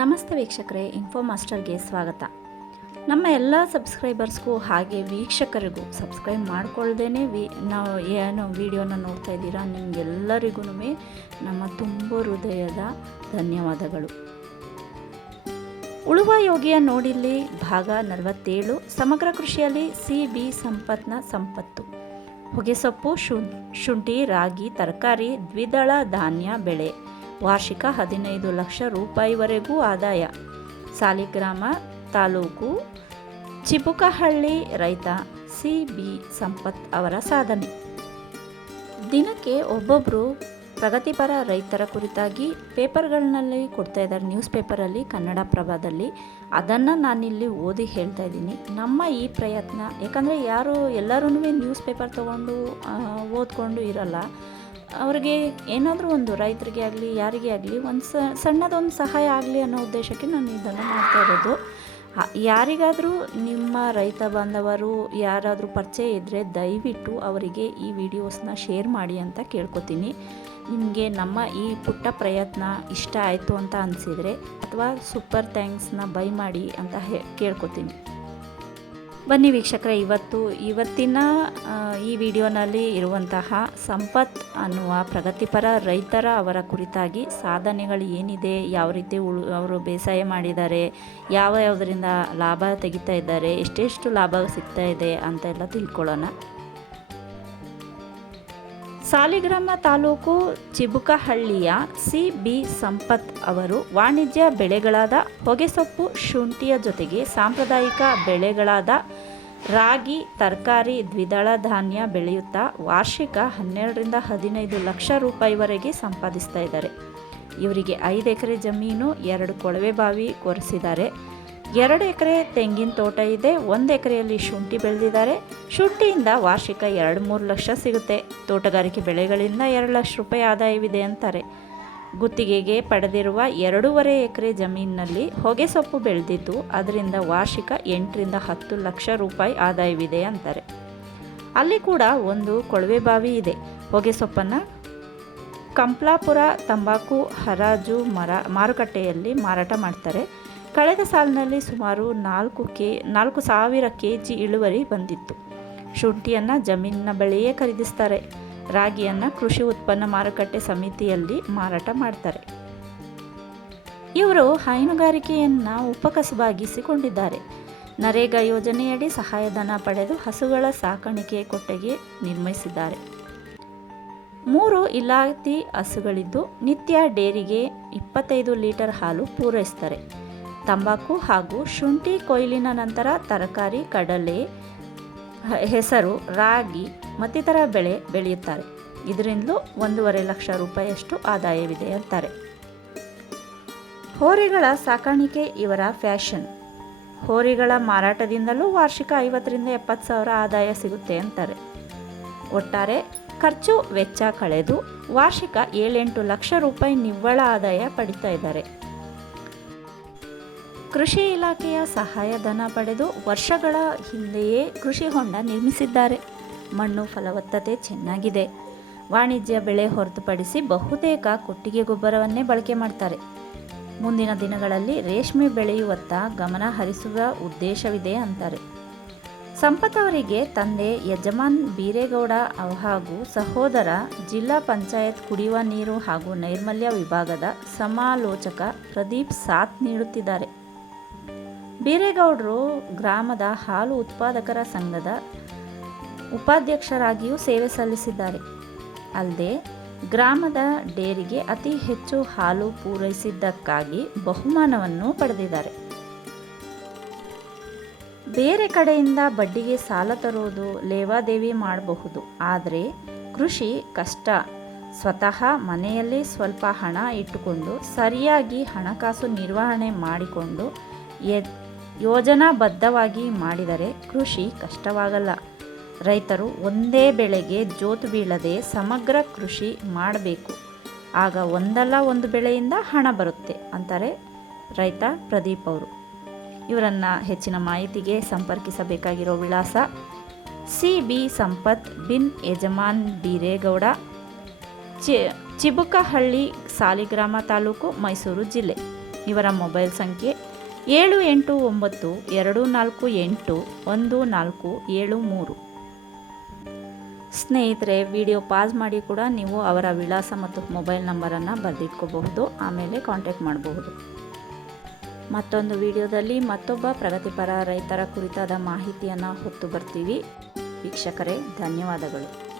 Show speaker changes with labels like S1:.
S1: ನಮಸ್ತೆ ವೀಕ್ಷಕರೇ ಇನ್ಫೋ ಮಾಸ್ಟರ್ಗೆ ಸ್ವಾಗತ. ನಮ್ಮ ಎಲ್ಲ ಸಬ್ಸ್ಕ್ರೈಬರ್ಸ್ಗೂ ಹಾಗೆ ವೀಕ್ಷಕರಿಗೂ ಸಬ್ಸ್ಕ್ರೈಬ್ ಮಾಡ್ಕೊಳ್ದೇ ವಿ, ನಾವು ಏನು ವಿಡಿಯೋನ ನೋಡ್ತಾ ಇದ್ದೀರಾ ನಿಮಗೆಲ್ಲರಿಗೂ ನಮ್ಮ ತುಂಬ ಹೃದಯದ ಧನ್ಯವಾದಗಳು. ಉಳುವ ಯೋಗಿಯ ನೋಡಿಲ್ಲಿ ಭಾಗ ನಲವತ್ತೇಳು, ಸಮಗ್ರ ಕೃಷಿಯಲ್ಲಿ ಸಿ ಬಿ ಸಂಪತ್ನ ಸಂಪತ್ತು. ಹೊಗೆಸೊಪ್ಪು, ಶುಂಠಿ, ರಾಗಿ, ತರಕಾರಿ, ದ್ವಿದಳ ಧಾನ್ಯ ಬೆಳೆ. ವಾರ್ಷಿಕ ಹದಿನೈದು ಲಕ್ಷ ರೂಪಾಯಿವರೆಗೂ ಆದಾಯ. ಸಾಲಿಗ್ರಾಮ ತಾಲೂಕು ಚಿಬುಕಹಳ್ಳಿ ರೈತ ಸಿ ಬಿ ಸಂಪತ್ ಅವರ ಸಾಧನೆ. ದಿನಕ್ಕೆ ಒಬ್ಬೊಬ್ಬರು ಪ್ರಗತಿಪರ ರೈತರ ಕುರಿತಾಗಿ ಪೇಪರ್ಗಳಲ್ಲಿ ಕೊಡ್ತಾ ಇದ್ದಾರೆ. ನ್ಯೂಸ್ ಪೇಪರಲ್ಲಿ ಕನ್ನಡ ಪ್ರಭಾದಲ್ಲಿ ಅದನ್ನು ನಾನಿಲ್ಲಿ ಓದಿ ಹೇಳ್ತಾ ಇದ್ದೀನಿ. ನಮ್ಮ ಈ ಪ್ರಯತ್ನ, ಯಾಕಂದರೆ ಯಾರು ಎಲ್ಲರೂ ನ್ಯೂಸ್ ಪೇಪರ್ ತೊಗೊಂಡು ಓದ್ಕೊಂಡು ಇರಲ್ಲ. ಅವ್ರಿಗೆ ಏನಾದರೂ ಒಂದು ರೈತರಿಗೆ ಆಗಲಿ, ಯಾರಿಗೆ ಆಗಲಿ, ಒಂದು ಸಣ್ಣದೊಂದು ಸಹಾಯ ಆಗಲಿ ಅನ್ನೋ ಉದ್ದೇಶಕ್ಕೆ ನಾನು ಇದನ್ನು ಮಾಡ್ತಾ ಇರೋದು. ಯಾರಿಗಾದರೂ ನಿಮ್ಮ ರೈತ ಬಾಂಧವರು ಯಾರಾದರೂ ಪರಿಚಯ ಇದ್ದರೆ ದಯವಿಟ್ಟು ಅವರಿಗೆ ಈ ವಿಡಿಯೋಸ್ನ ಶೇರ್ ಮಾಡಿ ಅಂತ ಕೇಳ್ಕೊತೀನಿ. ನಿಮಗೆ ನಮ್ಮ ಈ ಪುಟ್ಟ ಪ್ರಯತ್ನ ಇಷ್ಟ ಆಯಿತು ಅಂತ ಅನಿಸಿದರೆ ಅಥವಾ ಸೂಪರ್ ಥ್ಯಾಂಕ್ಸ್ನ ಬೈ ಮಾಡಿ ಅಂತ ಹೇ, ಕೇಳ್ಕೊತೀನಿ. ಬನ್ನಿ ವೀಕ್ಷಕರೇ, ಇವತ್ತು, ಇವತ್ತಿನ ಈ ವಿಡಿಯೋನಲ್ಲಿ ಇರುವಂತಹ ಸಂಪತ್ ಅನ್ನುವ ಪ್ರಗತಿಪರ ರೈತರ ಅವರ ಕುರಿತಾಗಿ ಸಾಧನೆಗಳು ಏನಿದೆ, ಯಾವ ರೀತಿ ಉಳು, ಅವರು ಬೇಸಾಯ ಮಾಡಿದ್ದಾರೆ, ಯಾವ ಯಾವುದರಿಂದ ಲಾಭ ತೆಗಿತಾ ಇದ್ದಾರೆ, ಎಷ್ಟೆಷ್ಟು ಲಾಭ ಸಿಗ್ತಾ ಇದೆ ಅಂತೆಲ್ಲ ತಿಳ್ಕೊಳ್ಳೋಣ. ಸಾಲಿಗ್ರಾಮ ತಾಲೂಕು ಚಿಬುಕಹಳ್ಳಿಯ ಸಿ ಬಿ ಸಂಪತ್ ಅವರು ವಾಣಿಜ್ಯ ಬೆಳೆಗಳಾದ ಹೊಗೆಸೊಪ್ಪು ಶುಂಠಿಯ ಜೊತೆಗೆ ಸಾಂಪ್ರದಾಯಿಕ ಬೆಳೆಗಳಾದ ರಾಗಿ, ತರಕಾರಿ, ದ್ವಿದಳ ಧಾನ್ಯ ಬೆಳೆಯುತ್ತಾ ವಾರ್ಷಿಕ ಹನ್ನೆರಡರಿಂದ ಹದಿನೈದು ಲಕ್ಷ ರೂಪಾಯಿವರೆಗೆ ಸಂಪಾದಿಸ್ತಾ ಇದ್ದಾರೆ. ಇವರಿಗೆ ಐದು ಎಕರೆ ಜಮೀನು, ಎರಡು ಕೊಳವೆ ಬಾವಿ ಕೊರೆಸಿದ್ದಾರೆ. ಎರಡು ಎಕರೆ ತೆಂಗಿನ ತೋಟ ಇದೆ, ಒಂದು ಎಕರೆಯಲ್ಲಿ ಶುಂಠಿ ಬೆಳೆದಿದ್ದಾರೆ. ಶುಂಠಿಯಿಂದ ವಾರ್ಷಿಕ ಎರಡು ಮೂರು ಲಕ್ಷ ಸಿಗುತ್ತೆ. ತೋಟಗಾರಿಕೆ ಬೆಳೆಗಳಿಂದ ಎರಡು ಲಕ್ಷ ರೂಪಾಯಿ ಆದಾಯವಿದೆ ಅಂತಾರೆ. ಗುತ್ತಿಗೆಗೆ ಪಡೆದಿರುವ ಎರಡೂವರೆ ಎಕರೆ ಜಮೀನಿನಲ್ಲಿ ಹೊಗೆಸೊಪ್ಪು ಬೆಳೆದಿದ್ದು, ಅದರಿಂದ ವಾರ್ಷಿಕ ಎಂಟರಿಂದ ಹತ್ತು ಲಕ್ಷ ರೂಪಾಯಿ ಆದಾಯವಿದೆ ಅಂತಾರೆ. ಅಲ್ಲಿ ಕೂಡ ಒಂದು ಕೊಳವೆ ಬಾವಿ ಇದೆ. ಹೊಗೆಸೊಪ್ಪನ್ನು ಕಂಪ್ಲಾಪುರ ತಂಬಾಕು, ಹರಾಜು, ಮರ, ಮಾರುಕಟ್ಟೆಯಲ್ಲಿ ಮಾರಾಟ ಮಾಡ್ತಾರೆ. ಕಳೆದ ಸಾಲಿನಲ್ಲಿ ಸುಮಾರು ನಾಲ್ಕು ಕೆ, ನಾಲ್ಕು ಸಾವಿರ ಕೆ ಜಿ ಇಳುವರಿ ಬಂದಿತ್ತು. ಶುಂಠಿಯನ್ನು ಜಮೀನಿನ ಬಳಿಯೇ ಖರೀದಿಸ್ತಾರೆ. ರಾಗಿಯನ್ನು ಕೃಷಿ ಉತ್ಪನ್ನ ಮಾರುಕಟ್ಟೆ ಸಮಿತಿಯಲ್ಲಿ ಮಾರಾಟ ಮಾಡ್ತಾರೆ. ಇವರು ಹೈನುಗಾರಿಕೆಯನ್ನು ಉಪಕಸಬಾಗಿಸಿಕೊಂಡಿದ್ದಾರೆ. ನರೇಗಾ ಯೋಜನೆಯಡಿ ಸಹಾಯಧನ ಪಡೆದು ಹಸುಗಳ ಸಾಕಾಣಿಕೆ ಕೊಟ್ಟಿಗೆ ನಿರ್ಮಿಸಿದ್ದಾರೆ. ಮೂರು ಇಲಾಖೆ ಹಸುಗಳಿದ್ದು, ನಿತ್ಯ ಡೇರಿಗೆ ಇಪ್ಪತ್ತೈದು ಲೀಟರ್ ಹಾಲು ಪೂರೈಸ್ತಾರೆ ತಂಬಾಕು ಹಾಗೂ ಶುಂಠಿ ಕೊಯ್ಲಿನ ನಂತರ ತರಕಾರಿ, ಕಡಲೆ ಹೆಸರು, ರಾಗಿ ಮತ್ತಿತರ ಬೆಳೆ ಬೆಳೆಯುತ್ತಾರೆ. ಇದರಿಂದಲೂ ಒಂದೂವರೆ ಲಕ್ಷ ರೂಪಾಯಿಯಷ್ಟು ಆದಾಯವಿದೆ ಅಂತಾರೆ. ಹೋರಿಗಳ ಸಾಕಾಣಿಕೆ ಇವರ ಫ್ಯಾಷನ್. ಹೋರಿಗಳ ಮಾರಾಟದಿಂದಲೂ ವಾರ್ಷಿಕ ಐವತ್ತರಿಂದ ಎಪ್ಪತ್ತು ಸಾವಿರ ಆದಾಯ ಸಿಗುತ್ತೆ ಅಂತಾರೆ. ಒಟ್ಟಾರೆ ಖರ್ಚು ವೆಚ್ಚ ಕಳೆದು ವಾರ್ಷಿಕ ಏಳೆಂಟು ಲಕ್ಷ ರೂಪಾಯಿ ನಿವ್ವಳ ಆದಾಯ ಪಡಿತಾ ಇದ್ದಾರೆ. ಕೃಷಿ ಇಲಾಖೆಯ ಸಹಾಯಧನ ಪಡೆದು ವರ್ಷಗಳ ಹಿಂದೆಯೇ ಕೃಷಿ ಹೊಂಡ ನಿರ್ಮಿಸಿದ್ದಾರೆ. ಮಣ್ಣು ಫಲವತ್ತತೆ ಚೆನ್ನಾಗಿದೆ. ವಾಣಿಜ್ಯ ಬೆಳೆ ಹೊರತುಪಡಿಸಿ ಬಹುತೇಕ ಕೊಟ್ಟಿಗೆ ಗೊಬ್ಬರವನ್ನೇ ಬಳಕೆ ಮಾಡ್ತಾರೆ. ಮುಂದಿನ ದಿನಗಳಲ್ಲಿ ರೇಷ್ಮೆ ಬೆಳೆಯುವತ್ತ ಗಮನ ಹರಿಸುವ ಉದ್ದೇಶವಿದೆ ಅಂತಾರೆ. ಸಂಪತ್ ಅವರಿಗೆ ತಂದೆ ಯಜಮಾನ್ ಬೀರೇಗೌಡ ಹಾಗೂ ಸಹೋದರ ಜಿಲ್ಲಾ ಪಂಚಾಯತ್ ಕುಡಿಯುವ ನೀರು ಹಾಗೂ ನೈರ್ಮಲ್ಯ ವಿಭಾಗದ ಸಮಾಲೋಚಕ ಪ್ರದೀಪ್ ಸಾಥ್ ನೀಡುತ್ತಿದ್ದಾರೆ. ಬೀರೇಗೌಡರು ಗ್ರಾಮದ ಹಾಲು ಉತ್ಪಾದಕರ ಸಂಘದ ಉಪಾಧ್ಯಕ್ಷರಾಗಿಯೂ ಸೇವೆ ಸಲ್ಲಿಸಿದ್ದಾರೆ. ಅಲ್ಲದೆ, ಗ್ರಾಮದ ಡೇರಿಗೆ ಅತಿ ಹೆಚ್ಚು ಹಾಲು ಪೂರೈಸಿದ್ದಕ್ಕಾಗಿ ಬಹುಮಾನವನ್ನು ಪಡೆದಿದ್ದಾರೆ. ಬೇರೆ ಕಡೆಯಿಂದ ಬಡ್ಡಿಗೆ ಸಾಲ ತರೋದು ಲೇವಾದೇವಿ ಮಾಡಬಹುದು. ಆದರೆ, ಕೃಷಿ ಕಷ್ಟ. ಸ್ವತಃ ಮನೆಯಲ್ಲಿ ಸ್ವಲ್ಪ ಹಣ ಇಟ್ಟುಕೊಂಡು ಸರಿಯಾಗಿ ಹಣಕಾಸು ನಿರ್ವಹಣೆ ಮಾಡಿಕೊಂಡು ಯೋಜನಾಬದ್ಧವಾಗಿ ಮಾಡಿದರೆ ಕೃಷಿ ಕಷ್ಟವಾಗಲ್ಲ. ರೈತರು ಒಂದೇ ಬೆಳೆಗೆ ಜೋತು ಬೀಳದೆ ಸಮಗ್ರ ಕೃಷಿ ಮಾಡಬೇಕು. ಆಗ ಒಂದಲ್ಲ ಒಂದು ಬೆಳೆಯಿಂದ ಹಣ ಬರುತ್ತೆ ಅಂತಾರೆ ರೈತ ಪ್ರದೀಪ್ ಅವರು. ಇವರನ್ನು ಹೆಚ್ಚಿನ ಮಾಹಿತಿಗೆ ಸಂಪರ್ಕಿಸಬೇಕಾಗಿರೋ ವಿಳಾಸ ಸಿ ಬಿ ಸಂಪತ್ ಬಿನ್ ಯಜಮಾನ್ ಬೀರೇಗೌಡ, ಚಿ ಚಿಬುಕಹಳ್ಳಿ ಸಾಲಿಗ್ರಾಮ ತಾಲೂಕು ಮೈಸೂರು ಜಿಲ್ಲೆ. ಇವರ ಮೊಬೈಲ್ ಸಂಖ್ಯೆ ಏಳು ಎಂಟು ಒಂಬತ್ತು ಎರಡು ನಾಲ್ಕು ಎಂಟು ಒಂದು ನಾಲ್ಕು ಏಳು ಮೂರು. ಸ್ನೇಹಿತರೆ, ವಿಡಿಯೋ ಪಾಸ್ ಮಾಡಿ ಕೂಡ ನೀವು ಅವರ ವಿಳಾಸ ಮತ್ತು ಮೊಬೈಲ್ ನಂಬರನ್ನು ಬರೆದಿಟ್ಕೋಬಹುದು, ಆಮೇಲೆ ಕಾಂಟ್ಯಾಕ್ಟ್ ಮಾಡಬಹುದು. ಮತ್ತೊಂದು ವಿಡಿಯೋದಲ್ಲಿ ಮತ್ತೊಬ್ಬ ಪ್ರಗತಿಪರ ರೈತರ ಕುರಿತಾದ ಮಾಹಿತಿಯನ್ನು ಹೊತ್ತು ಬರ್ತೀವಿ. ವೀಕ್ಷಕರೇ, ಧನ್ಯವಾದಗಳು.